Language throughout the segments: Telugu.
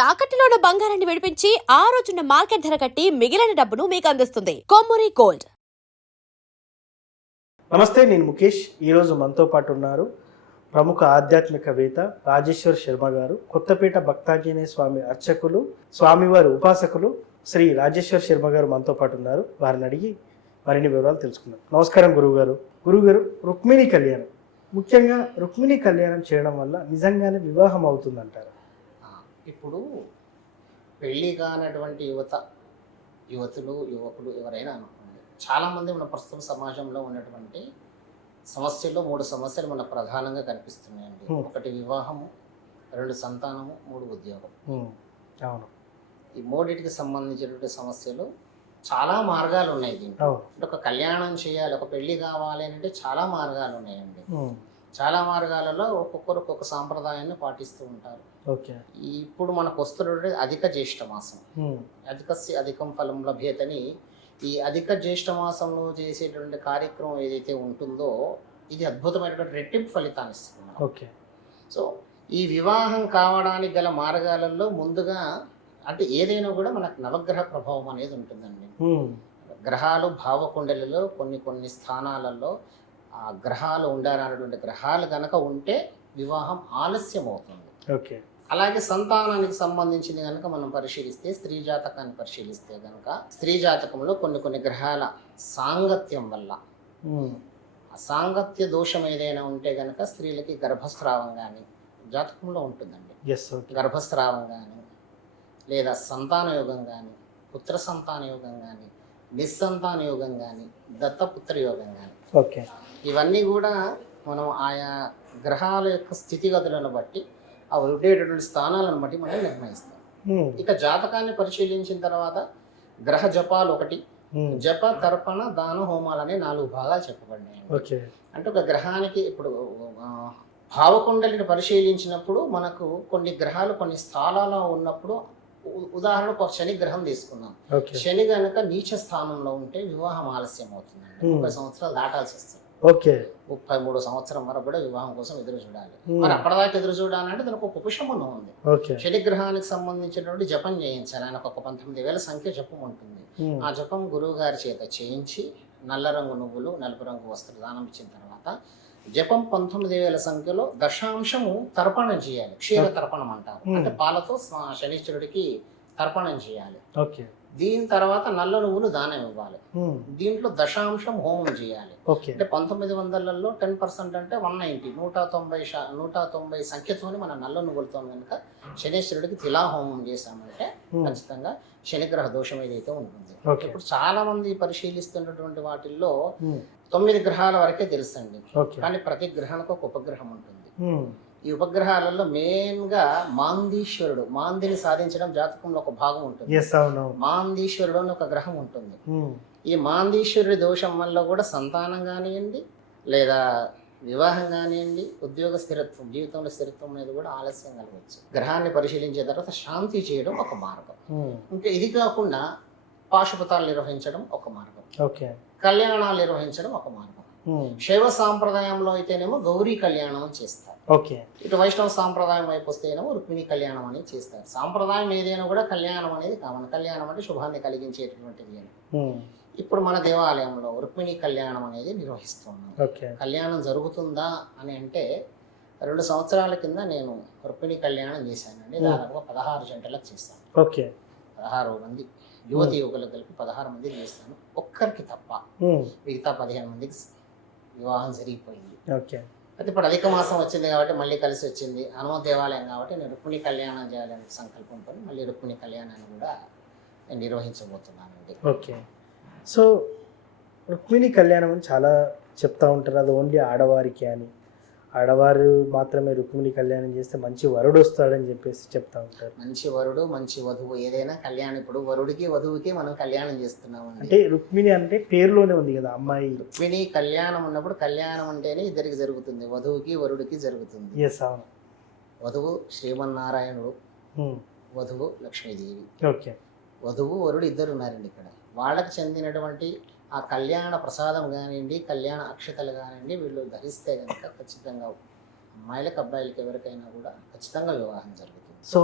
తాకట్టులో ఉన్న బంగారాన్ని విడిపించి ఆ రోజున్న మార్కెట్ ధర కట్టి మిగిలిన డబ్బును మీకు అందిస్తుంది కొమ్మూరి గోల్డ్. నమస్తే, నేను ముఖేష్. ఈరోజు మనతో పాటు ఉన్నారు ప్రముఖ ఆధ్యాత్మికవేత్త రాజేశ్వర్ శర్మ గారు. కొత్తపేట భక్తాంజనేయ స్వామి అర్చకులు, స్వామివారి ఉపాసకులు శ్రీ రాజేశ్వర్ శర్మ గారు మనతో పాటు ఉన్నారు. వారిని అడిగి మరిన్ని వివరాలు తెలుసుకుందాం. నమస్కారం గురువుగారు. గురువుగారు, రుక్మిణి కళ్యాణం, ముఖ్యంగా రుక్మిణి కళ్యాణం చేయడం వల్ల నిజంగానే వివాహం అవుతుందంటారు? ఇప్పుడు పెళ్ళి కానటువంటి యువతులు యువకులు ఎవరైనా అనుకోండి, చాలామంది మన ప్రస్తుతం సమాజంలో ఉన్నటువంటి సమస్యల్లో 3 సమస్యలు మనకు ప్రధానంగా కనిపిస్తున్నాయండి. ఒకటి వివాహము, 2 సంతానము, 3 ఉద్యోగం. అవును. ఈ 3టికి సంబంధించినటువంటి సమస్యలు చాలా మార్గాలు ఉన్నాయి దీంట్లో. అంటే ఒక కళ్యాణం చేయాలి, ఒక పెళ్లి కావాలి అంటే చాలా మార్గాలు ఉన్నాయండి. చాలా మార్గాలలో ఒక్కొక్కరు ఒక్కొక్క సాంప్రదాయాన్ని పాటిస్తూ ఉంటారు. ఇప్పుడు మనకు వస్తున్నటువంటి అధిక జ్యేష్ఠ మాసం, అధికం ఫలం లభ్యతని, ఈ అధిక జ్యేష్ఠ మాసంలో చేసేటువంటి కార్యక్రమం ఏదైతే ఉంటుందో ఇది అద్భుతమైనటువంటి రెట్టింపు ఫలితాన్ని ఇస్తుంది. సో ఈ వివాహం కావడానికి గల మార్గాలలో ముందుగా అంటే ఏదైనా కూడా మనకు నవగ్రహ ప్రభావం అనేది ఉంటుందండి. గ్రహాలు భావకుండలిలో కొన్ని స్థానాలలో ఆ గ్రహాలు ఉండాలన్నటువంటి గ్రహాలు కనుక ఉంటే వివాహం ఆలస్యం అవుతుంది. అలాగే సంతానానికి సంబంధించింది కనుక మనం పరిశీలిస్తే, స్త్రీ జాతకాన్ని పరిశీలిస్తే కనుక స్త్రీ జాతకంలో కొన్ని గ్రహాల సాంగత్యం వల్ల ఆ సాంగత్య దోషం ఏదైనా ఉంటే కనుక స్త్రీలకి గర్భస్రావం కానీ జాతకంలో ఉంటుందండి. గర్భస్రావం కానీ లేదా సంతాన యోగం కానీ, పుత్ర సంతాన యోగం కానీ, నిస్సంతాన యోగం కానీ, దత్తపుత్ర యోగం కానీ, ఇవన్నీ కూడా మనం ఆయా గ్రహాల యొక్క స్థితిగతులను బట్టి ఆ ఉండేటటువంటి స్థానాలను బట్టి మనం నిర్ణయిస్తాం. ఇక జాతకాన్ని పరిశీలించిన తర్వాత గ్రహ జపాలు 1, జప తర్పణ దాన హోమాలు అనే 4 భాగాలు చెప్పబడినాయి. అంటే ఒక గ్రహానికి ఇప్పుడు భావకుండలిని పరిశీలించినప్పుడు మనకు కొన్ని గ్రహాలు కొన్ని స్థానాల్లో ఉన్నప్పుడు, ఉదాహరణకు ఒక శని గ్రహం తీసుకున్నాం. శని గనక నీచ స్థానంలో ఉంటే వివాహం ఆలస్యం అవుతుంది. 30 సంవత్సరాలు దాటాల్సి వస్తుంది. 33 సంవత్సరం వరకు కూడా వివాహం కోసం ఎదురు చూడాలి. మరి అప్పటిదాకా ఎదురు చూడాలంటే దానికి ఒక ఉపశమనం ఉంది. శని గ్రహానికి సంబంధించినటువంటి జపం చేయించాలి. ఆయనకు ఒక 19,000 సంఖ్య జపం ఉంటుంది. ఆ జపం గురువు గారి చేత చేయించి నల్ల రంగు నువ్వులు, నలుపు రంగు వస్త్రదానం ఇచ్చిన తర్వాత జపం 19,000 సంఖ్యలో దశాంశము తర్పణం చేయాలి. క్షీర తర్పణం అంటారు. అంటే పాలతో శనీశ్వరుడికి తర్పణం చేయాలి. దీని తర్వాత నల్ల నువ్వులు దానం ఇవ్వాలి. దీంట్లో దశాంశం హోమం చేయాలి. అంటే 1900లలో 10% అంటే 190, 190 సంఖ్యతోని మన నల్ల నువ్వులతో కనుక శనీశ్వరుడికి తిలా హోమం చేశామంటే ఖచ్చితంగా శనిగ్రహ దోషం ఏదైతే ఉంటుంది. ఇప్పుడు చాలా మంది పరిశీలిస్తున్నటువంటి వాటిల్లో 9 గ్రహాల వరకే తెలుసండి. కానీ ప్రతి గ్రహానికి ఒక ఉపగ్రహం ఉంటుంది. ఈ ఉపగ్రహాలలో మెయిన్ గా మాందీశ్వరుడు, మాందిని సాధించడం జాతకంలో ఒక భాగం ఉంటుంది. మాందీశ్వరుడు అని ఒక గ్రహం ఉంటుంది. ఈ మాందీశ్వరుడి దోషం వల్ల కూడా సంతానం కానివ్వండి, లేదా వివాహం కానివ్వండి, ఉద్యోగ స్థిరత్వం, జీవితంలో స్థిరత్వం అనేది కూడా ఆలస్యం కలగవచ్చు. గ్రహాన్ని పరిశీలించిన తర్వాత శాంతి చేయడం ఒక మార్గం. ఇంకా ఇది కాకుండా పాశుపతాలు నిర్వహించడం ఒక మార్గం, కళ్యాణాలు నిర్వహించడం ఒక మార్గం. శైవ సాంప్రదాయంలో అయితేనేమో గౌరీ కళ్యాణం అని చేస్తారు. ఇటు వైష్ణవ సాంప్రదాయం వైపు వస్తేనేమో రుక్మిణి కళ్యాణం అనేది చేస్తారు. సాంప్రదాయం ఏదైనా కూడా కళ్యాణం అనేది కావాలి. కళ్యాణం అంటే శుభాన్ని కలిగించేటటువంటిది అని. ఇప్పుడు మన దేవాలయంలో రుక్మిణి కళ్యాణం అనేది నిర్వహిస్తున్నాం. కళ్యాణం జరుగుతుందా అని అంటే 2 సంవత్సరాల కింద నేను రుక్మిణి కళ్యాణం చేశానండి. దాదాపుగా 16 జంటలకు చేస్తాను. 16 మంది యువతి యువకులకు కలిపి 16 మందికి చేస్తాను. ఒక్కరికి తప్ప మిగతా 15 మందికి వివాహం జరిగిపోయింది. అయితే ఇప్పుడు అధిక మాసం వచ్చింది కాబట్టి మళ్ళీ కలిసి వచ్చింది. హనుమంత దేవాలయం కాబట్టి నేను రుక్మిణి కళ్యాణం చేయాలనే సంకల్పంతో మళ్ళీ రుక్మిణి కళ్యాణాన్ని కూడా నేను నిర్వహించబోతున్నానండి. సో రుక్మిణి కళ్యాణం అని చాలా చెప్తా ఉంటారు. అది ఓన్లీ ఆడవారికి అని, ఆడవారు మాత్రమే రుక్మిణి కళ్యాణం చేస్తే మంచి వరుడు వస్తాడని చెప్పేసి చెప్తా ఉంటారు. మంచి వరుడు, మంచి వధువు ఏదైనా కళ్యాణం. ఇప్పుడు వరుడికి వధువుకి మనం కళ్యాణం చేస్తున్నాం. అంటే రుక్మిణి అంటే పేరులోనే ఉంది కదా అమ్మాయి. రుక్మిణి కళ్యాణం ఉన్నప్పుడు కళ్యాణం అంటేనే ఇద్దరికి జరుగుతుంది, వధువుకి వరుడికి జరుగుతుంది. వధువు శ్రీమన్నారాయణుడు, వధువు లక్ష్మీదేవి. వధువు వరుడు ఇద్దరు ఉన్నారండి ఇక్కడ. వాళ్ళకి చెందినటువంటి ఆ కళ్యాణ ప్రసాదం కానివ్వండి, కళ్యాణ అక్షతలు కానివ్వండి, వీళ్ళు ధరిస్తే కనుక ఖచ్చితంగా అమ్మాయిలకు అబ్బాయిలకి ఎవరికైనా కూడా ఖచ్చితంగా వివాహం జరుగుతుంది. సో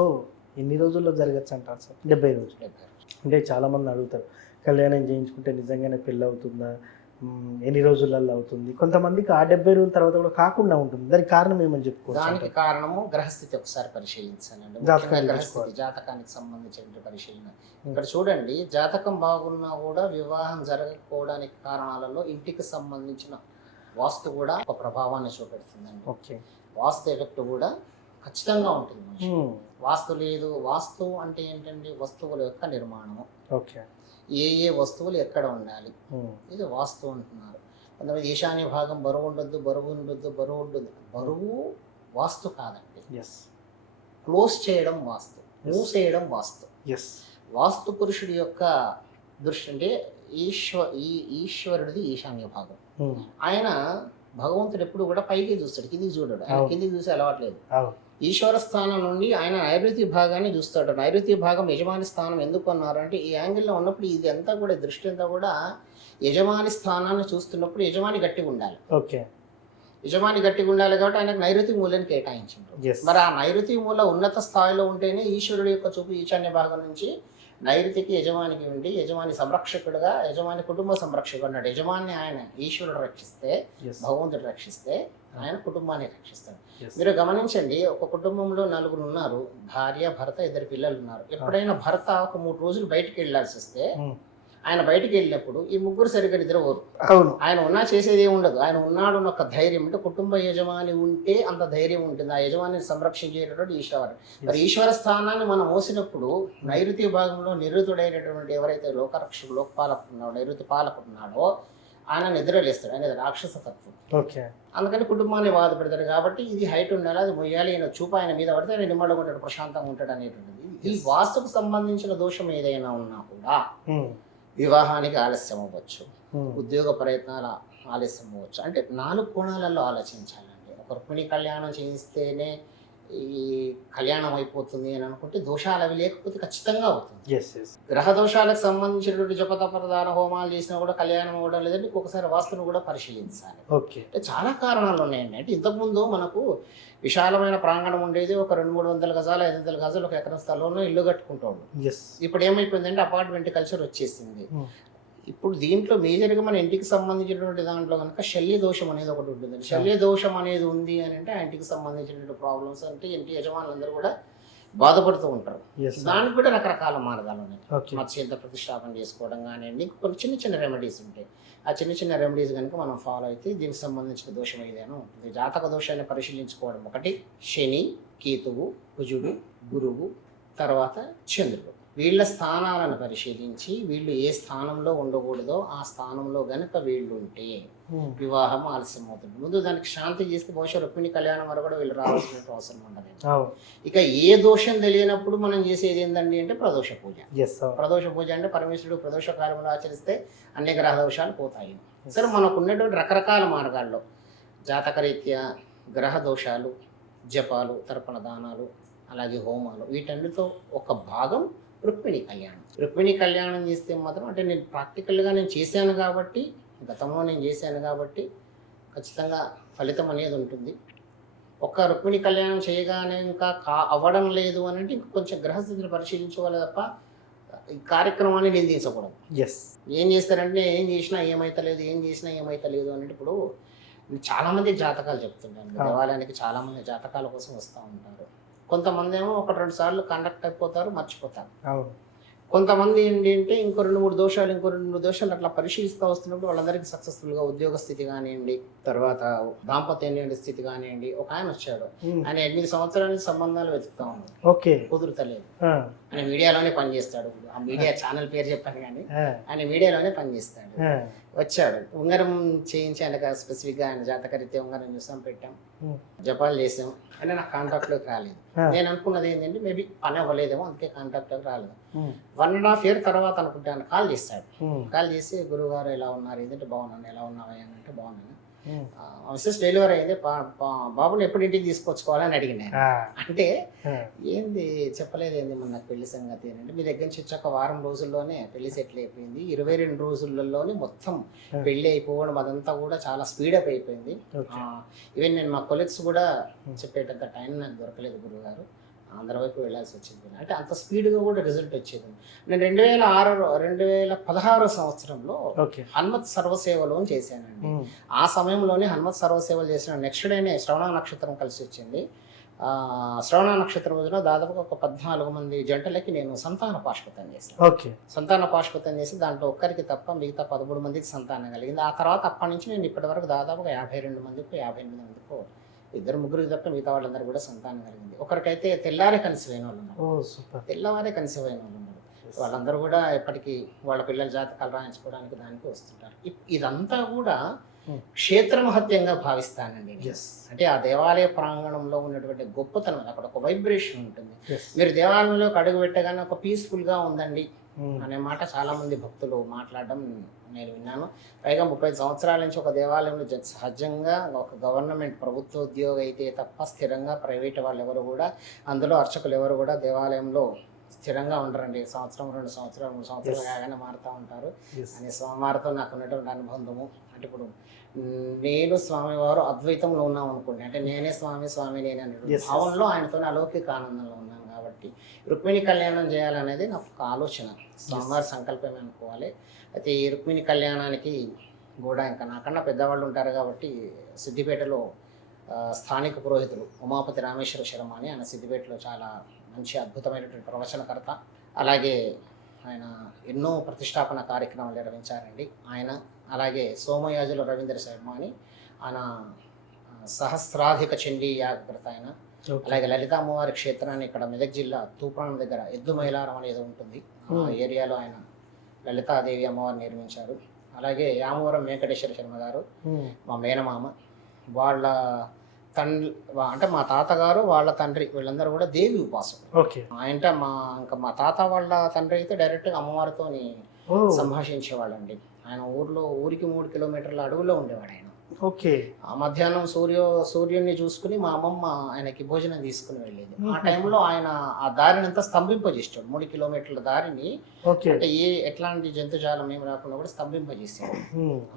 ఎన్ని రోజుల్లో జరగచ్చు అంటారు సార్? 70 రోజులు. 70 రోజులు. అంటే చాలామంది అడుగుతారు కళ్యాణం చేయించుకుంటే నిజంగానే పెళ్ళి అవుతుందా, ఎన్ని రోజులలో అవుతుంది? కొంతమందికి ఆ 70 రోజుల తర్వాత కూడా కాకుండా ఉంటుంది. దానికి కారణం ఏమని చెప్పుకోవచ్చు? దానికి కారణము గ్రహస్థితి ఒకసారి పరిశీలించాలండి. జాతకాన్ని గ్రహస్థితి జాతకానికి సంబంధించిన పరిశీలన. ఇక్కడ చూడండి, జాతకం బాగున్నా కూడా వివాహం జరగకపోవడానికి కారణాలలో ఇంటికి సంబంధించిన వాస్తు కూడా ఒక ప్రభావాన్ని చూపెడుతుందండి. ఓకే. వాస్తు ఎఫెక్ట్ కూడా ఖచ్చితంగా ఉంటుంది మనిషి. వాస్తు లేదు. వాస్తు అంటే ఏంటండి? వస్తువుల యొక్క నిర్మాణము. ఓకే. ఏ వస్తువులు ఎక్కడ ఉండాలి, ఇది వాస్తు అంటున్నారు. కొంతమంది ఈశాన్య భాగం బరువు ఉండొద్దు, బరువు ఉండొద్దు, బరువు ఉండొద్దు. బరువు వాస్తు కాదండి. క్లోజ్ చేయడం వాస్తు, మూసేయడం వాస్తు. వాస్తు పురుషుడి యొక్క దృష్టి అంటే ఈశ్వరుడిది ఈశాన్య భాగం. ఆయన భగవంతుడు ఎప్పుడు కూడా పైకి చూస్తాడు, కిందికి చూడడు. ఆయన కిందికి చూసే అలవాట్లేదు. ఈశ్వర స్థానం నుండి ఆయన నైరుతి భాగాన్ని చూస్తాడు. నైరుతి భాగం యజమాని స్థానం ఎందుకు అన్నారు అంటే, ఈ యాంగిల్లో ఉన్నప్పుడు ఇది అంతా కూడా దృష్టి అంతా కూడా యజమాని స్థానాన్ని చూస్తున్నప్పుడు యజమాని గట్టిగా ఉండాలి. ఓకే. యజమాని గట్టిగా ఉండాలి కాబట్టి ఆయనకు నైరుతి మూలని కేటాయించారు. మరి ఆ నైరుతి మూల ఉన్నత స్థాయిలో ఉంటేనే ఈశ్వరుడు యొక్క చూపు ఈశాన్య భాగం నుంచి నైరుతికి యజమానికి ఉండి యజమాని సంరక్షకుడుగా, యజమాని కుటుంబ సంరక్షకుడు అన్నాడు. యజమాని ఆయన ఈశ్వరుడు రక్షిస్తే, భగవంతుడు రక్షిస్తే ఆయన కుటుంబాన్ని రక్షిస్తాడు. మీరు గమనించండి, ఒక కుటుంబంలో 4 ఉన్నారు, భార్య భర్త 2 పిల్లలు ఉన్నారు. ఎప్పుడైనా భర్త ఒక 3 రోజులు బయటికి వెళ్ళాల్సి వస్తే ఆయన బయటికి వెళ్ళినప్పుడు ఈ ముగ్గురు సరిగ్గా నిద్రపోరు. ఆయన ఉన్నా చేసేది ఏమి ఉండదు. ఆయన ఉన్నాడు ఒక ధైర్యం, అంటే కుటుంబ యజమాని ఉంటే అంత ధైర్యం ఉంటుంది. ఆ యజమానిని సంరక్షించేటటువంటి ఈశ్వరుడు. మరి ఈశ్వర స్థానాన్ని మనం మోసినప్పుడు నైరుతి భాగంలో నిరుతుడైనటువంటి ఎవరైతే లోకపాలకుడు ఉన్నాడో, నైరుతి పాలకుడు ఉన్నాడో ఆయన నిద్రలేస్తాడు. ఆయన రాక్షస తత్వం. అందుకని కుటుంబాన్ని బాధపెడతాడు. కాబట్టి ఇది హైట్ ఉండాలి, అది మొయ్యాలి, ఈయన చూపు ఆయన మీద పడితే ఆయన నిమ్మడంగా ఉంటాడు, ప్రశాంతంగా ఉంటాడు అనేటువంటిది. ఈ వాస్తుకు సంబంధించిన దోషం ఏదైనా ఉన్నా కూడా వివాహానికి ఆలస్యం అవ్వచ్చు, ఉద్యోగ ప్రయత్నాలు ఆలస్యం అవ్వచ్చు. అంటే 4 కోణాలలో ఆలోచించాలండి. ఒక రుక్మిణి కళ్యాణం చేయిస్తేనే ఈ కళ్యాణం అయిపోతుంది అని అనుకుంటే దోషాలు అవి లేకపోతే ఖచ్చితంగా అవుతుంది. గ్రహ దోషాలకు సంబంధించినటువంటి జపతపరదాన హోమాలు చేసినా కూడా కళ్యాణం అవ్వడం లేదంటే ఒకసారి వాస్తును కూడా పరిశీలించాలి. అంటే చాలా కారణాలు ఉన్నాయండి. అంటే ఇంతకుముందు మనకు విశాలమైన ప్రాంగణం ఉండేది, ఒక 200-300 గజాలు 500 గజాలు 1 ఎకరం స్థలంలో ఇల్లు కట్టుకుంటాడు. ఇప్పుడు ఏమైపోయిందంటే అపార్ట్మెంట్ కల్చర్ వచ్చేసింది. ఇప్పుడు దీంట్లో మేజర్గా మన ఇంటికి సంబంధించినటువంటి దాంట్లో కనుక శల్య దోషం అనేది ఒకటి ఉంటుంది. శల్య దోషం అనేది ఉంది అని అంటే ఆ ఇంటికి సంబంధించినటువంటి ప్రాబ్లమ్స్ అంటే ఇంటి యజమానులందరూ కూడా బాధపడుతూ ఉంటారు. దానికి కూడా రకరకాల మార్గాలు ఉన్నాయి. మత్స్యంత ప్రతిష్టాపన చేసుకోవడం కానివ్వండి, కొన్ని చిన్న చిన్న రెమెడీస్ ఉంటాయి. ఆ చిన్న చిన్న రెమెడీస్ కనుక మనం ఫాలో అయితే దీనికి సంబంధించిన దోషం ఏదైనా ఉంటుంది. జాతక దోషాన్ని పరిశీలించుకోవడం ఒకటి, శని, కేతువు, కుజుడు, గురువు, తర్వాత చంద్రుడు, వీళ్ళ స్థానాలను పరిశీలించి వీళ్ళు ఏ స్థానంలో ఉండకూడదో ఆ స్థానంలో గనక వీళ్ళు ఉంటే వివాహం ఆలస్యం అవుతుంది. ముందు దానికి శాంతి చేస్తే బహుశా రుక్మిణి కళ్యాణం వరకు కూడా వీళ్ళు రావాల్సిన అవసరం ఉండదు. ఇక ఏ దోషం తెలియనప్పుడు మనం చేసేది ఏంటండి అంటే ప్రదోష పూజ. ప్రదోష పూజ అంటే పరమేశ్వరుడు ప్రదోష కాలంలో ఆచరిస్తే అన్ని గ్రహ దోషాలు పోతాయి. సరే, మనకు ఉన్నటువంటి రకరకాల మార్గాల్లో జాతకరీత్యా గ్రహ దోషాలు, జపాలు, తర్పణ దానాలు, అలాగే హోమాలు, వీటన్నిటితో ఒక భాగం రుక్మిణి కళ్యాణం. రుక్మిణి కళ్యాణం చేస్తే మాత్రం అంటే నేను ప్రాక్టికల్గా నేను చేశాను కాబట్టి, గతంలో నేను చేశాను కాబట్టి ఖచ్చితంగా ఫలితం అనేది ఉంటుంది. ఒక్క రుక్మిణి కళ్యాణం చేయగానే ఇంకా అవ్వడం లేదు అని అంటే ఇంక కొంచెం గ్రహస్థితిని పరిశీలించుకోవాలి తప్ప ఈ కార్యక్రమాన్ని నేను తీసుకోకూడదు. ఏం చేస్తారంటే ఏం చేసినా ఏమైతలేదు, ఏం చేసినా ఏమైతలేదు అంటే ఇప్పుడు చాలామంది జాతకాలు చెప్తుంటారు. దేవాలయానికి చాలామంది జాతకాల కోసం వస్తూ ఉంటారు. కొంతమంది ఏమో 1-2 సార్లు కండక్ట్ అయిపోతారు, మర్చిపోతారు. కొంతమంది ఏంటి అంటే ఇంకో 2-3 దోషాలు అట్లా పరిశీలిస్తూ వస్తున్నప్పుడు వాళ్ళందరికీ సక్సెస్ఫుల్గా ఉద్యోగ స్థితి కానివ్వండి, తర్వాత దాంపత్య స్థితి కానివ్వండి. ఒక ఆయన వచ్చాడు, ఆయన 8 సంవత్సరాల నుంచి సంబంధాలు వెతుకుతా ఉన్నాడు, కుదురుతలేదు. ఆయన మీడియాలోనే పనిచేస్తాడు. ఆ మీడియా ఛానల్ పేరు చెప్పాను కానీ ఆయన మీడియాలోనే పనిచేస్తాడు. వచ్చాడు, ఉంగరం చేయించి ఆయనకు స్పెసిఫిక్గా ఆయన జాతకరీత్యా ఉంగరం చూసాం, పెట్టాం, జపాలు చేసాం. అంటే నాకు కాంటాక్ట్లోకి రాలేదు. నేను అనుకున్నది ఏంటంటే మేబీ పని అవ్వలేదేమో, అందుకే కాంటాక్ట్లోకి రాలేదు. 1.5 year తర్వాత అనుకుంటాను కాల్ చేస్తాడు. కాల్ చేసి గురువుగారు ఎలా ఉన్నారు, ఏంటంటే బాగున్నాను, ఎలా ఉన్నావా అని అంటే బాగున్నాను, మిస్సెస్ డెలివరీ అయింది, బాబుని ఎప్పుడు ఇంటికి తీసుకొచ్చుకోవాలని అడిగినాను. అంటే ఏంది చెప్పలేదు, ఏంది మన నాకు పెళ్లి సంగతి అంటే, మీ దగ్గర నుంచి వచ్చాక 1 వారం రోజుల్లోనే పెళ్లి సెటిల్ అయిపోయింది, 22 రోజులలోనే మొత్తం పెళ్లి అయిపోవడం అదంతా కూడా చాలా స్పీడప్ అయిపోయింది. ఈవెన్ నేను మా కొలీగ్స్ కూడా చెప్పేటంత టైం నాకు దొరకలేదు గురువుగారు, ఆంధ్ర వైపు వెళ్ళాల్సి వచ్చింది. అంటే అంత స్పీడ్గా కూడా రిజల్ట్ వచ్చేది. నేను 2016 సంవత్సరంలో ఓకే. హనుమత్ సర్వసేవలు అని చేశానండి. ఆ సమయంలోనే హనుమత్ సర్వసేవలు చేసిన నెక్స్ట్ డేనే శ్రవణ నక్షత్రం కలిసి వచ్చింది. శ్రవణ నక్షత్రం రోజున దాదాపుగా ఒక 14 మంది జంటలకి నేను సంతాన పాశుపతం చేశాను. ఓకే. సంతాన పాశుపతం చేసి దాంట్లో ఒక్కరికి తప్ప మిగతా 13 మందికి సంతానం కలిగింది. ఆ తర్వాత అప్పటి నుంచి నేను ఇప్పటి వరకు దాదాపుగా 52 మందికి 58 మందికి 2 ముగ్గురికి తప్ప మిగతా వాళ్ళందరూ కూడా సంతానం కలిగింది. ఒకరికైతే తెల్లారే కన్సీవ్ అయిన వాళ్ళు ఉన్నారు. ఓ సూపర్. తెల్లవారే కన్సీవ్ అయిన వాళ్ళు ఉన్నారు. వాళ్ళందరూ కూడా ఎప్పటికీ వాళ్ళ పిల్లల జాతకాలు రాయించుకోవడానికి దానికి వస్తుంటారు. ఇదంతా కూడా క్షేత్ర మహత్యంగా భావిస్తానండి. అంటే ఆ దేవాలయ ప్రాంగణంలో ఉన్నటువంటి గొప్పతనం, అక్కడ ఒక వైబ్రేషన్ ఉంటుంది. మీరు దేవాలయంలోకి అడుగు పెట్టగానే ఒక పీస్ఫుల్గా ఉందండి అనే మాట చాలా మంది భక్తులు మాట్లాడడం నేను విన్నాను. పైగా 35 సంవత్సరాల నుంచి ఒక దేవాలయంలో సహజంగా ఒక గవర్నమెంట్ ప్రభుత్వ ఉద్యోగం అయితే తప్ప స్థిరంగా ప్రైవేట్ వాళ్ళు ఎవరు కూడా, అందులో అర్చకులు ఎవరు కూడా దేవాలయంలో స్థిరంగా ఉండరండి. సంవత్సరం 2 సంవత్సరాలు 3 సంవత్సరాలు కాగానే మారుతూ ఉంటారు. అని స్వామివారితో నాకు ఉన్నటువంటి అనుబంధము. అంటే ఇప్పుడు నేను స్వామివారు అద్వైతంలో ఉన్నాం అనుకోండి, అంటే నేనే స్వామి స్వామి నేనే అనే భావంలో ఆయనతో అలౌకిక ఆనందంలో ఉన్నాను కాబట్టి రుక్మిణి కళ్యాణం చేయాలనేది నాకు ఒక ఆలోచన, స్వామివారి సంకల్పమే అనుకోవాలి. అయితే ఈ రుక్మిణి కళ్యాణానికి కూడా ఇంకా నాకన్నా పెద్దవాళ్ళు ఉంటారు కాబట్టి సిద్దిపేటలో స్థానిక పురోహితులు ఉమాపతి రామేశ్వర శర్మ అని, ఆయన సిద్దిపేటలో చాలా మంచి అద్భుతమైనటువంటి ప్రవచనకర్త. అలాగే ఆయన ఎన్నో ప్రతిష్టాపన కార్యక్రమాలు నిర్వహించారండి ఆయన. అలాగే సోమయాజుల రవీంద్ర శర్మ అని, ఆయన సహస్రాధిక చండీ యాగకర్త ఆయన. అలాగే లలిత అమ్మవారి క్షేత్రాన్ని ఇక్కడ మెదక్ జిల్లా తూప్రాణం దగ్గర ఎద్దు మైలారం అనేది ఉంటుంది, ఆ ఏరియాలో ఆయన లలితాదేవి అమ్మవారిని నిర్మించారు. అలాగే యామవరం వెంకటేశ్వర శర్మ గారు మా మేనమామ, వాళ్ళ తండ్రి అంటే మా తాతగారు వాళ్ళ తండ్రి వీళ్ళందరూ కూడా దేవి ఉపాసకులు. ఓకే. అంటే మా తాత వాళ్ళ తండ్రి అయితే డైరెక్ట్గా అమ్మవారితో సంభాషించేవాళ్ళండి. ఆయన ఊరికి 3 కిలోమీటర్ల అడవుల్లో ఉండేవాడు ఆయన. ఓకే. ఆ మధ్యాహ్నం సూర్యుడిని చూసుకుని మా అమ్మమ్మ ఆయనకి భోజనం తీసుకుని వెళ్ళేది. ఆ టైంలో ఆయన ఆ దారిని అంతా స్తంభింపజేస్తాడు. 3 కిలోమీటర్ల దారిని అంటే ఎట్లాంటి జంతుజాలం ఏమి రాకుండా కూడా స్తంభింపజేస్తాడు.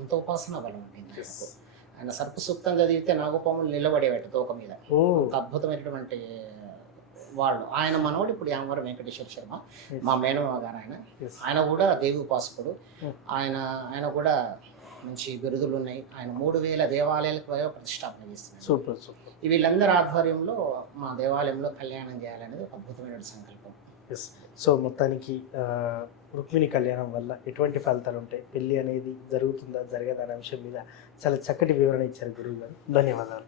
అంత ఉపాసన బలం అండి. ఆయన సర్ప సూక్తం చదివితే నాగపాములు నిలబడేవాట తోక మీద. అద్భుతమైనటువంటి వాళ్ళు. ఆయన మనవాడు ఇప్పుడు యామవరం వెంకటేశ్వర శర్మ, మా మేనమామ గారు ఆయన. ఆయన కూడా దేవి ఉపాసకుడు. ఆయన కూడా మంచి బిరుదులు ఉన్నాయి. ఆయన 3000 దేవాలయాలకు ప్రతిష్టాపన చేస్తున్నారు. Super super. వీళ్ళందరి ఆధ్వర్యంలో మా దేవాలయంలో కళ్యాణం చేయాలనేది ఒక అద్భుతమైన సంకల్పం. సో మొత్తానికి రుక్మిణి కళ్యాణం వల్ల ఎటువంటి ఫలితాలు ఉంటాయి, పెళ్ళి అనేది జరుగుతుందా జరగదా అనే అంశం మీద చాలా చక్కటి వివరణ ఇచ్చారు గురువు గారు. ధన్యవాదాలు.